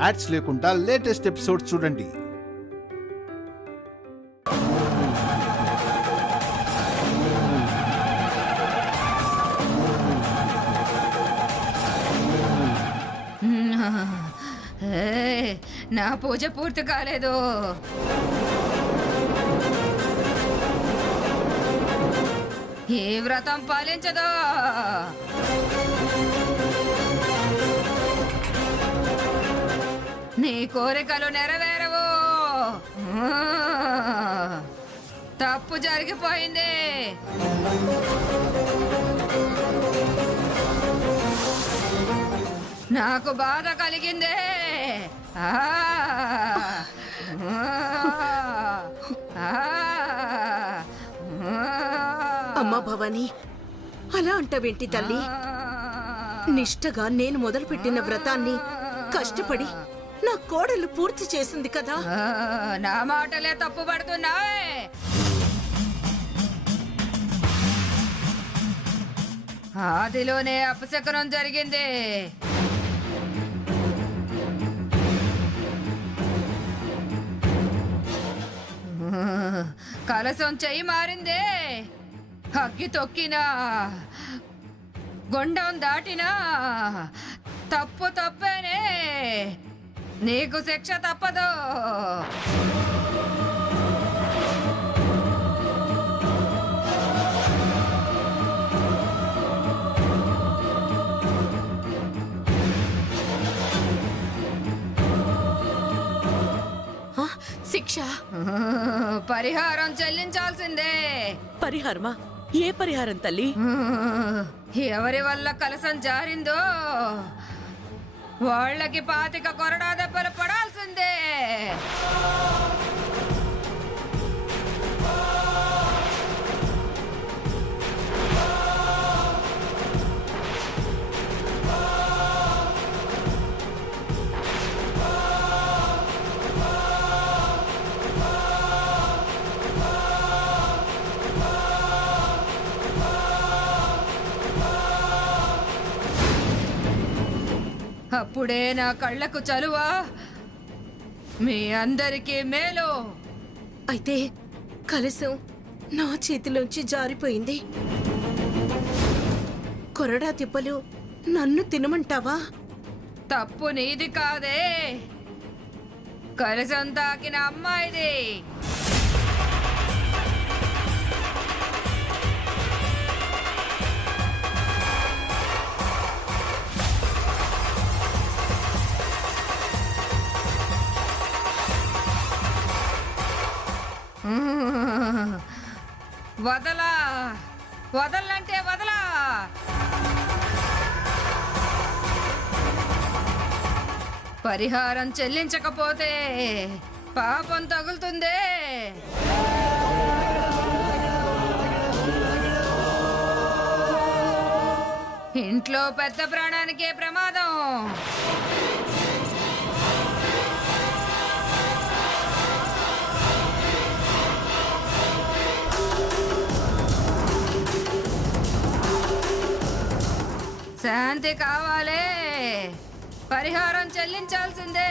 Ads లేకుండా latest episodes చూడండి. నా పూజ పూర్తి కాలేదు. ఏ వ్రతం పాలించదో. నీ కోరికలు నెరవేరవు. తప్పు జరిగిపోయింది. నాకు బాధ కలిగిందే. అమ్మా భవానీ, అలా అంటావేంటి తల్లి? నిష్టగా నేను మొదలుపెట్టిన వ్రతాన్ని కష్టపడి నా కోడలు పూర్తి చేసింది కదా. నా మాటలే తప్పు పడుతున్నావే. ఆదిలోనే అపశకనం జరిగింది. కలసం చెయ్యి మారిందే. అగ్గి తొక్కినా, గుండం దాటినా తప్పు తప్పేనే. నీకు శిక్ష తప్పదు. శిక్ష, పరిహారం చెల్లించాల్సిందే. పరిహారమా? ఏ పరిహారం తల్లి? ఎవరి వల్ల కలసం జారిందో వాళ్ళకి 25 కొరడా దెబ్బలు పడాల్సిందే. అప్పుడే నా కళ్ళకు చలువా, మీ అందరికీ మేలు. అయితే కలసం నా చేతిలోంచి జారిపోయింది. కొరడా తిప్పలు నన్ను తినమంటావా? తప్పు నీది కాదే, కలసం తాకిన అమ్మాయిది. వదలా, వదలంటే వదలా. పరిహారం చెల్లించకపోతే పాపం తగులుతుందే. ఇంట్లో పెద్ద ప్రాణానికే ప్రమాదం. శాంతి కావాలే, పరిహారం చెల్లించాల్సిందే.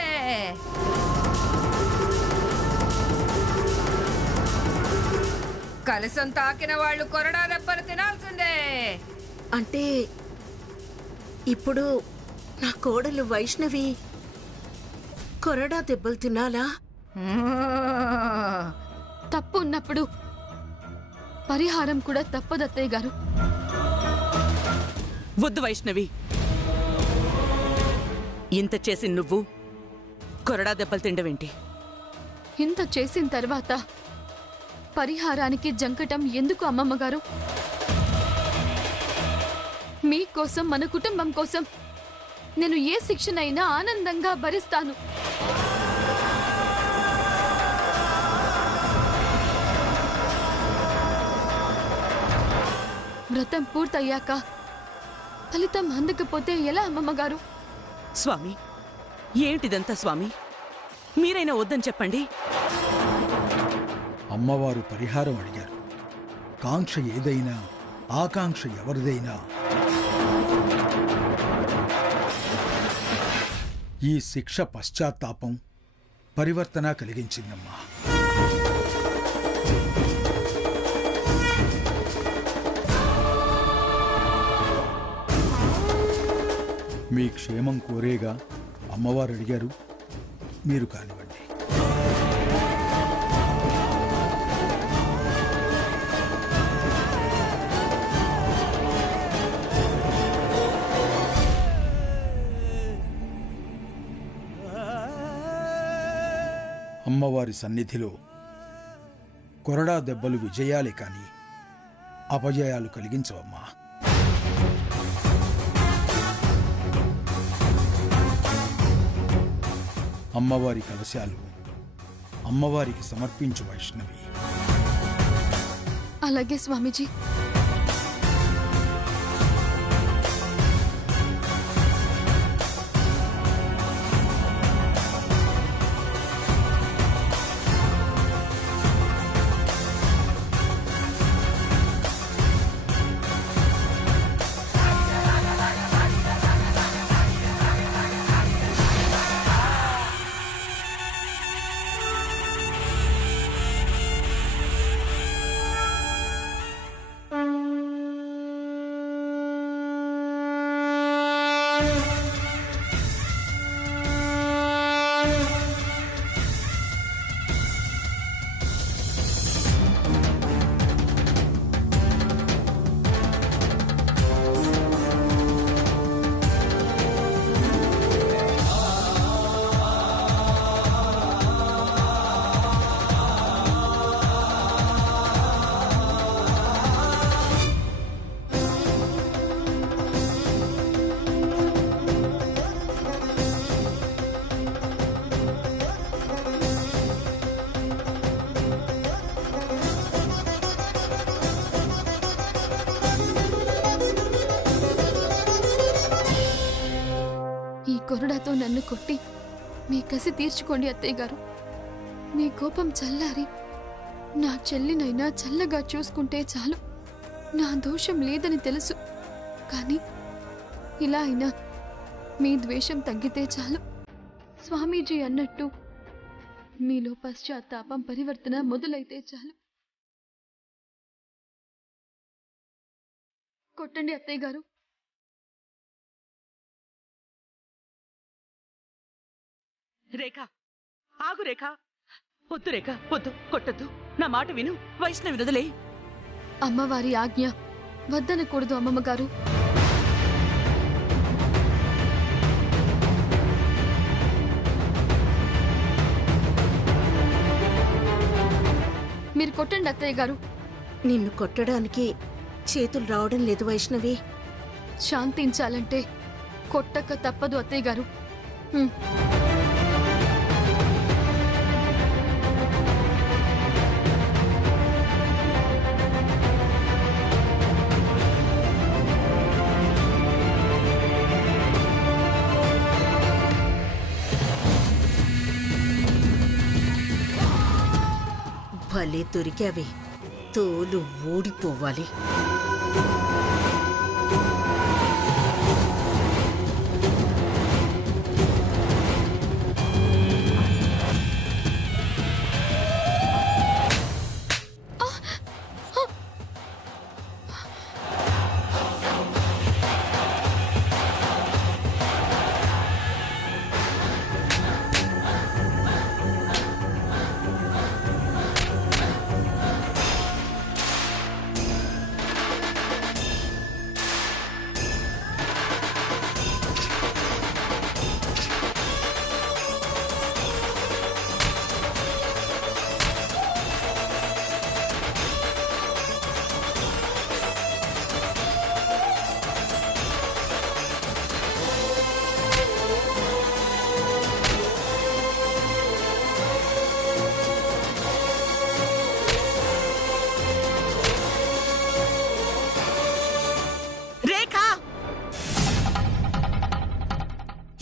కలసం తాకిన వాళ్ళు కొరడా దెబ్బలు తినాల్సిందే. అంటే ఇప్పుడు నా కోడలు వైష్ణవి కొరడా దెబ్బలు తినాలా? తప్పు ఉన్నప్పుడు పరిహారం కూడా తప్పదత్తయ్య గారు. వద్దు వైష్ణవి, ఇంత చేసి నువ్వు కొరడా దెబ్బలు తిండవేంటి? ఇంత చేసిన తర్వాత పరిహారానికి జంకటం ఎందుకు అమ్మమ్మగారు? మీకోసం, మన కుటుంబం కోసం నేను ఏ శిక్షనైనా ఆనందంగా భరిస్తాను. వ్రతం పూర్తయ్యాక ఫలితం అందకపోతే ఎలా అమ్మమ్మగారు? స్వామి, ఏమిటిదంతా స్వామి? మీరైనా వద్దని చెప్పండి. అమ్మవారు పరిహారం అడిగారు. కాంక్ష ఏదైనా, ఆకాంక్ష ఎవరిదైనా ఈ శిక్ష పశ్చాత్తాపం, పరివర్తన కలిగించిందమ్మా. మీ క్షేమం కోరేగా అమ్మవారు అడిగారు, మీరు కానివ్వండి. అమ్మవారి సన్నిధిలో కొరడా దెబ్బలు విజయాలే కాని అపజయాలు కలిగించవమ్మా. అమ్మవారి కలశాలు అమ్మవారికి సమర్పించు వైష్ణవి. అలాగే స్వామీజీ. కొరడాతో నన్ను కొట్టి మీ కసి తీర్చుకోండి అత్తయ్య గారు. మీ కోపం చల్లారి నా చెల్లినైనా చల్లగా చూసుకుంటే చాలు. నా దోషం లేదని తెలుసు, కానీ ఇలా అయినా మీ ద్వేషం తగ్గితే చాలు. స్వామీజీ అన్నట్టు మీలో పశ్చాత్తాపం, పరివర్తన మొదలైతే చాలు. కొట్టండి అత్తయ్య గారు. రేఖ, ఆగు రేఖ. పొద్దు రేఖ, పొద్దు, కొట్టద్దు. నా మాట విను. వైష్ణవి వదిలే. అమ్మవారి ఆజ్ఞ వద్దనకూడదు అమ్మమ్మ గారు. మీరు కొట్టండి అత్తయ్య గారు. నిన్ను కొట్టడానికి చేతులు రావడం లేదు వైష్ణవి. శాంతించాలంటే కొట్టక తప్పదు అత్తయ్య గారు. భలే దొరికావే, తోలు ఊడిపోవాలి.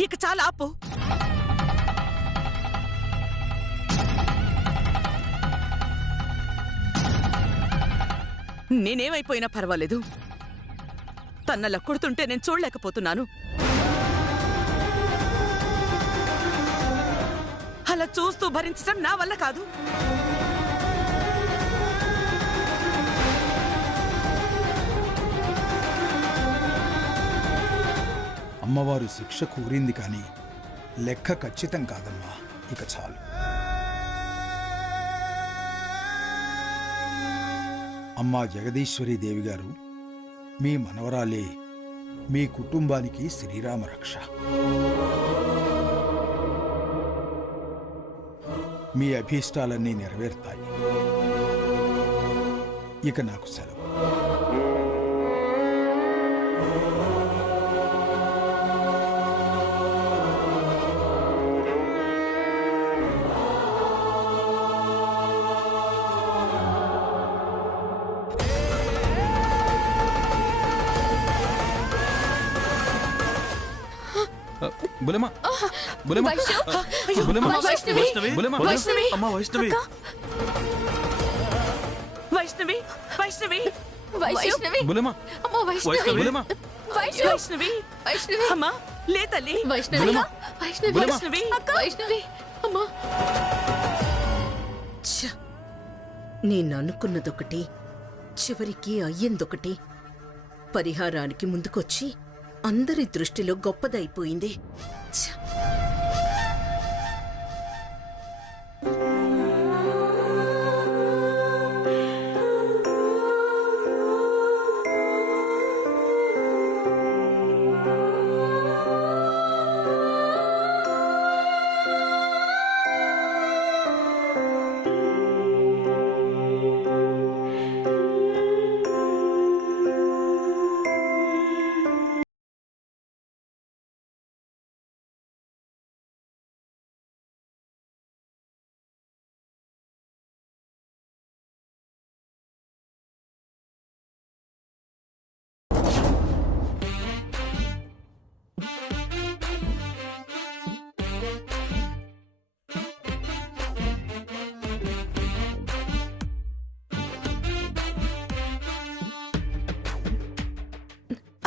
ఇక చాలా ఆపు. నేనేమైపోయినా పర్వాలేదు. తన్నలా కొడుతుంటే నేను చూడలేకపోతున్నాను. చూస్తూ భరించడం నా వల్ల కాదు. అమ్మవారు శిక్ష కూరింది కానీ లెక్క ఖచ్చితం కాదమ్మా. ఇక చాలు. అమ్మా జగదీశ్వరి దేవి గారు, మీ మనవరాలే మీ కుటుంబానికి శ్రీరామ రక్ష. మీ అభీష్టాలన్నీ నెరవేరుతాయి. ఇక నాకు సెలవు. బులమా బులమా బులమా వైష్ణవి! బులమా వైష్ణవి! అమ్మా వైష్ణవి! వైష్ణవి! వైష్ణవి! వైష్ణవి! బులమా అమ్మా వైష్ణవి! బులమా వైష్ణవి! వైష్ణవి! అమ్మా లే తల్లి! వైష్ణవి! బులమా! వైష్ణవి! బులమా! వైష్ణవి! వైష్ణవి! అమ్మా ఛ! నేననుకున్నదొకటి, చివరికి అయ్యిందొకటి. పరిహారానికి ముందుకొచ్చి అందరి దృష్టిలో గొప్పదైపోయింది. ఛ!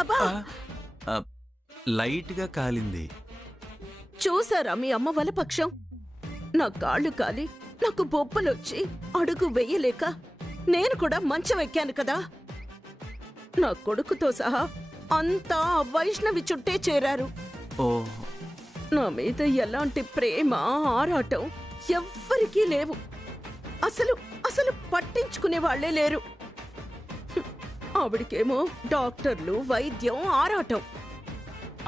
అబ్బా! లైట్ గా కాలింది. చూసారా మీ అమ్మ వాళ్ళ పక్షం? నా కాళ్ళు కాలి నాకు బొబ్బలొచ్చి అడుగు వెయ్యలేక నేను కూడా మంచం ఎక్కాను కదా. నా కొడుకుతో సహా అంతా ఆ వైష్ణవి చుట్టే చేరారు. ఓ నా మీద ఎలాంటి ప్రేమ ఆరాటం ఎవ్వరికీ లేవు. అసలు అసలు పట్టించుకునే వాళ్లే లేరు. హ్మ్. ఆవిడికేమో డాక్టర్లు, వైద్యం, ఆరాటం.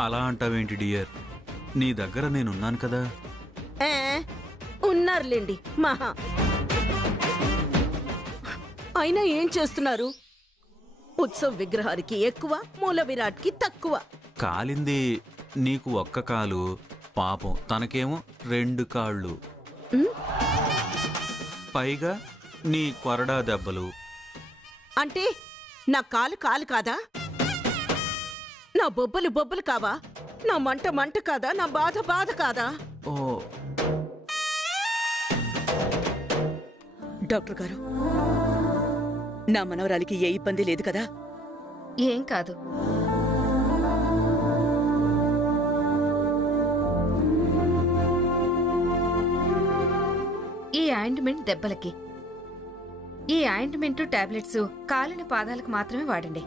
అలా అంటావేంటి డియర్? నీ దగ్గర నేనున్నాను కదా. ఏ ఉన్నారులేండి మహా. అయినా ఏం చేస్తున్నారు? ఉత్సవ్ విగ్రహానికి ఎక్కువ, మూల విరాట్కి తక్కువ. కాలింది నీకు ఒక్క కాలు, పాపం తనకేమో 2 కాళ్ళు. ఉమ్, పైగా నీ కొరడా దెబ్బలు. అంటే నా కాలు కాలు కాదా? నా బొబ్బలు బొబ్బలు కావా? నా మంట మంట కాదా? నా బాధ బాధ కాదా? ఓ డాక్టర్ గారు, నా మనవరాలికి ఏ ఇబ్బంది లేదు కదా? ఏం కాదు. ఈ ఆయింట్మెంట్ దెబ్బలకి, ఈ ఆయింట్మెంట్ టాబ్లెట్స్ కాలిన పాదాలకు మాత్రమే వాడండి.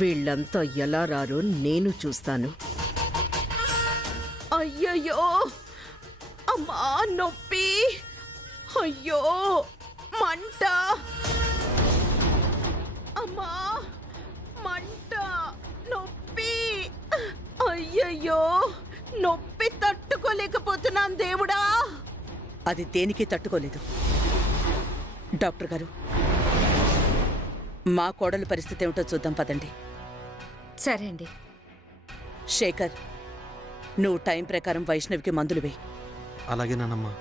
వీళ్ళంతా ఎలా రారో నేను చూస్తాను. అయ్యయ్యో, అమ్మా నొప్పి, అయ్యో మంట, అమ్మా మంట, నొప్పి, అయ్యయ్యో నొప్పి తట్టుకోలేకపోతున్నాను దేవుడా. అది దేనికి తట్టుకోలేదు. డాక్టర్ గారు, మా కోడలు పరిస్థితి ఏమిటో చూద్దాం పదండి. సరే అండి. శేఖర్, నువ్వు టైం ప్రకారం వైష్ణవికి మందులు వేయి. అలాగేనమ్మా.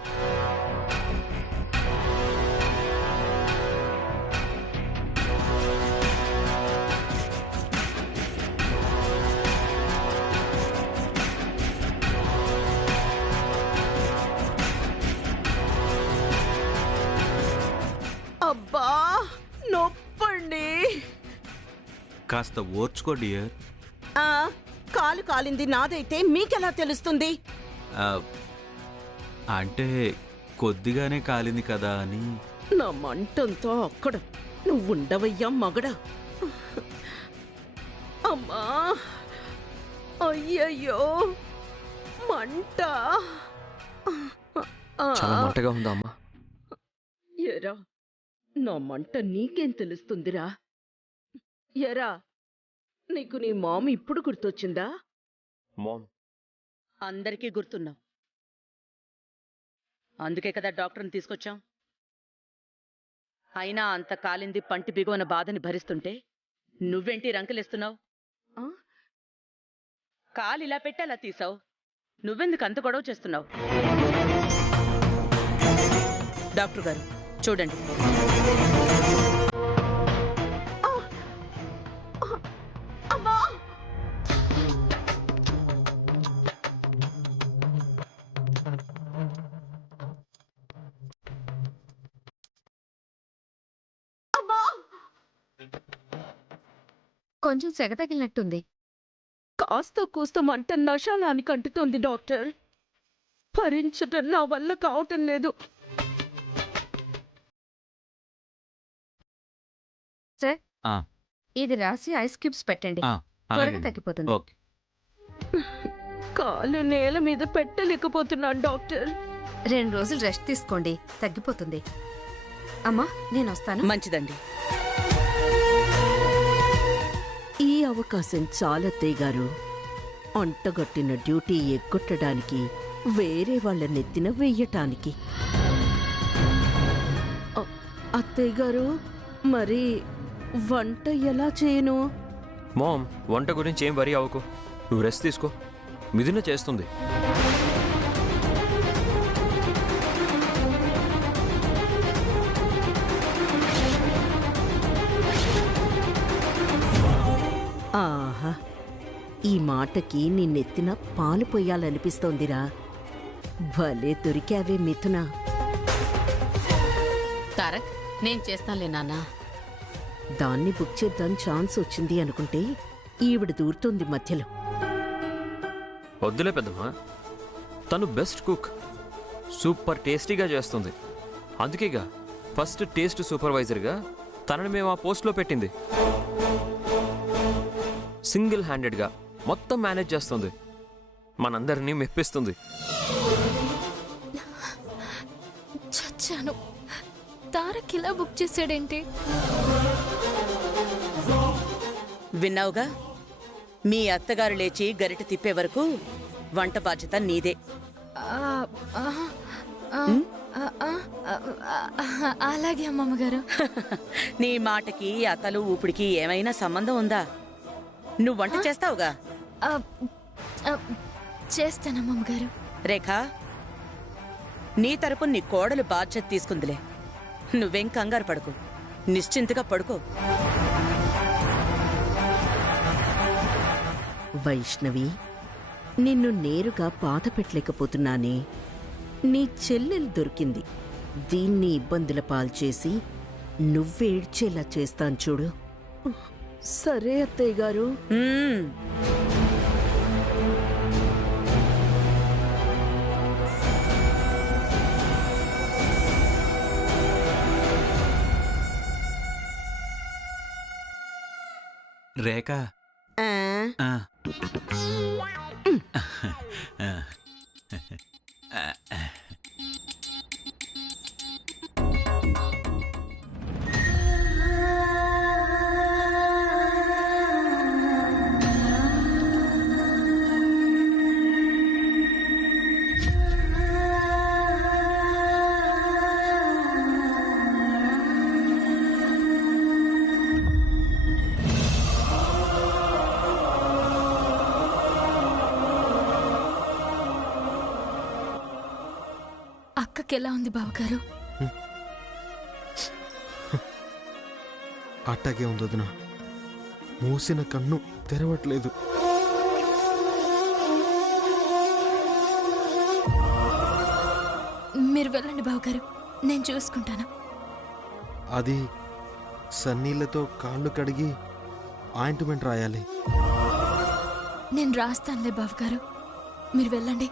అబ్బా నొప్పండి. కాస్త ఓర్చుకో డియర్. ఆ, కాలు కాలింది నాదైతే మీకెలా తెలుస్తుంది? ఆ, అంటే కొద్దిగానే కాలింది కదా అని. నా మంటంతో అక్కడ నువ్వుండవయ్యా మగడా. అమ్మా, అయ్యయ్యో మంట. చాలా మంటగా ఉందా అమ్మా? ఎరా, నా మంట నీకేం తెలుస్తుందిరా? ఎరా, నీకు నీ మామ ఇప్పుడు గుర్తొచ్చిందా? మామ్, అందరికీ గుర్తున్నావు. అందుకే కదా డాక్టర్ని తీసుకొచ్చాం. అయినా అంత కాలింది పంటి బిగువన బాధని భరిస్తుంటే నువ్వేంటి రంకెలేస్తున్నావు? కాలు ఇలా పెట్టి అలా తీసావు. నువ్వెందుకు అంత గొడవ చేస్తున్నావు? డాక్టర్ గారు చూడండి. కొంచెం సెగ తగిలినట్టుంది. కాస్త కూస్త మంట నశాలానికి అంటుతోంది డాక్టర్. భరించటం నా వల్ల కావటం లేదు. సార్, ఆ. ఇది రాసి ఐస్ క్యూబ్స్ పెట్టండి. ఆ, త్వరగా అలాగే. తగ్గిపోతుంది. ఓకే. కాలు నేల మీద పెట్టలేకపోతున్నాను డాక్టర్. 2 రోజులు రెస్ట్ తీసుకోండి, తగ్గిపోతుంది. అమ్మా, నేను వస్తాను. మంచిదండి. ఈ అవకాశం చాలత్తయ్య గారు. అంటగట్టిన డ్యూటీ ఎగ్గొట్టడానికి, వేరే వాళ్ళ నెత్తిన వెయ్యటానికి. అత్తయ్య గారు, మరి వంట ఎలా చేయను? మామ్, వంట గురించి ఏం వరి అవ్వకు. నువ్వు రెస్ట్ తీసుకో, మిథున చేస్తుంది. ఆహా, ఈ మాటకి నిన్నెత్తిన పాలు పొయ్యాలనిపిస్తోందిరా. భలే దొరికావే మిథున. తారక్, నేను చేస్తానులే నాన్న. దాన్ని బుక్ చేద్దాం ఛాన్స్ వచ్చింది అనుకుంటే ఈవిడ దూరుతోంది మధ్యలో. వద్దులే పెద్దమ్మా, తను బెస్ట్ కుక్, సూపర్ టేస్టీగా చేస్తుంది. అందుకేగా ఫస్ట్ టేస్ట్ సూపర్వైజర్గా తనని మేము ఆ పోస్ట్లో పెట్టింది. సింగిల్ హ్యాండెడ్గా మొత్తం మేనేజ్ చేస్తుంది, మనందరినీ మెప్పిస్తుంది. చచ్చాను. తారక్ ఇలా బుక్ చేశాడేంటి? విన్నావుగా, మీ అత్తగారు లేచి గరిట తిప్పే వరకు వంట బాధ్యత నీదే. అలాగే అమ్మమ్మగారు. నీ మాటకి అతలు ఊపిడికి ఏమైనా సంబంధం ఉందా? నువ్వు వంట చేస్తావుగా. చేస్తానమ్మమ్మగారు. రేఖా, నీ తరపు నీ కోడలు బాధ్యత తీసుకుందిలే. నువ్వేం కంగారు పడుకో, నిశ్చింతగా పడుకో. వైష్ణవి, నిన్ను నేరుగా బాధ పెట్టలేకపోతున్నానే. నీ చెల్లెలు దొరికింది, దీన్ని ఇబ్బందుల పాల్చేసి నువ్వేడ్చేలా చేస్తాను చూడు. సరే అత్తయ్య గారు. రేఖ. ఆ. అక్కకి ఎలా ఉంది బావగారు? అట్టాగే ఉంది వదినా. మూసిన కన్ను తెరవట్లేదు. మీరు వెళ్ళండి బావగారు, నేను చూసుకుంటాను. అది సన్నీళ్లతో కాళ్ళు కడిగి ఆయింట్మెంట్ రాయాలి. నేను రాస్తానులే బావగారు, మీరు వెళ్ళండి.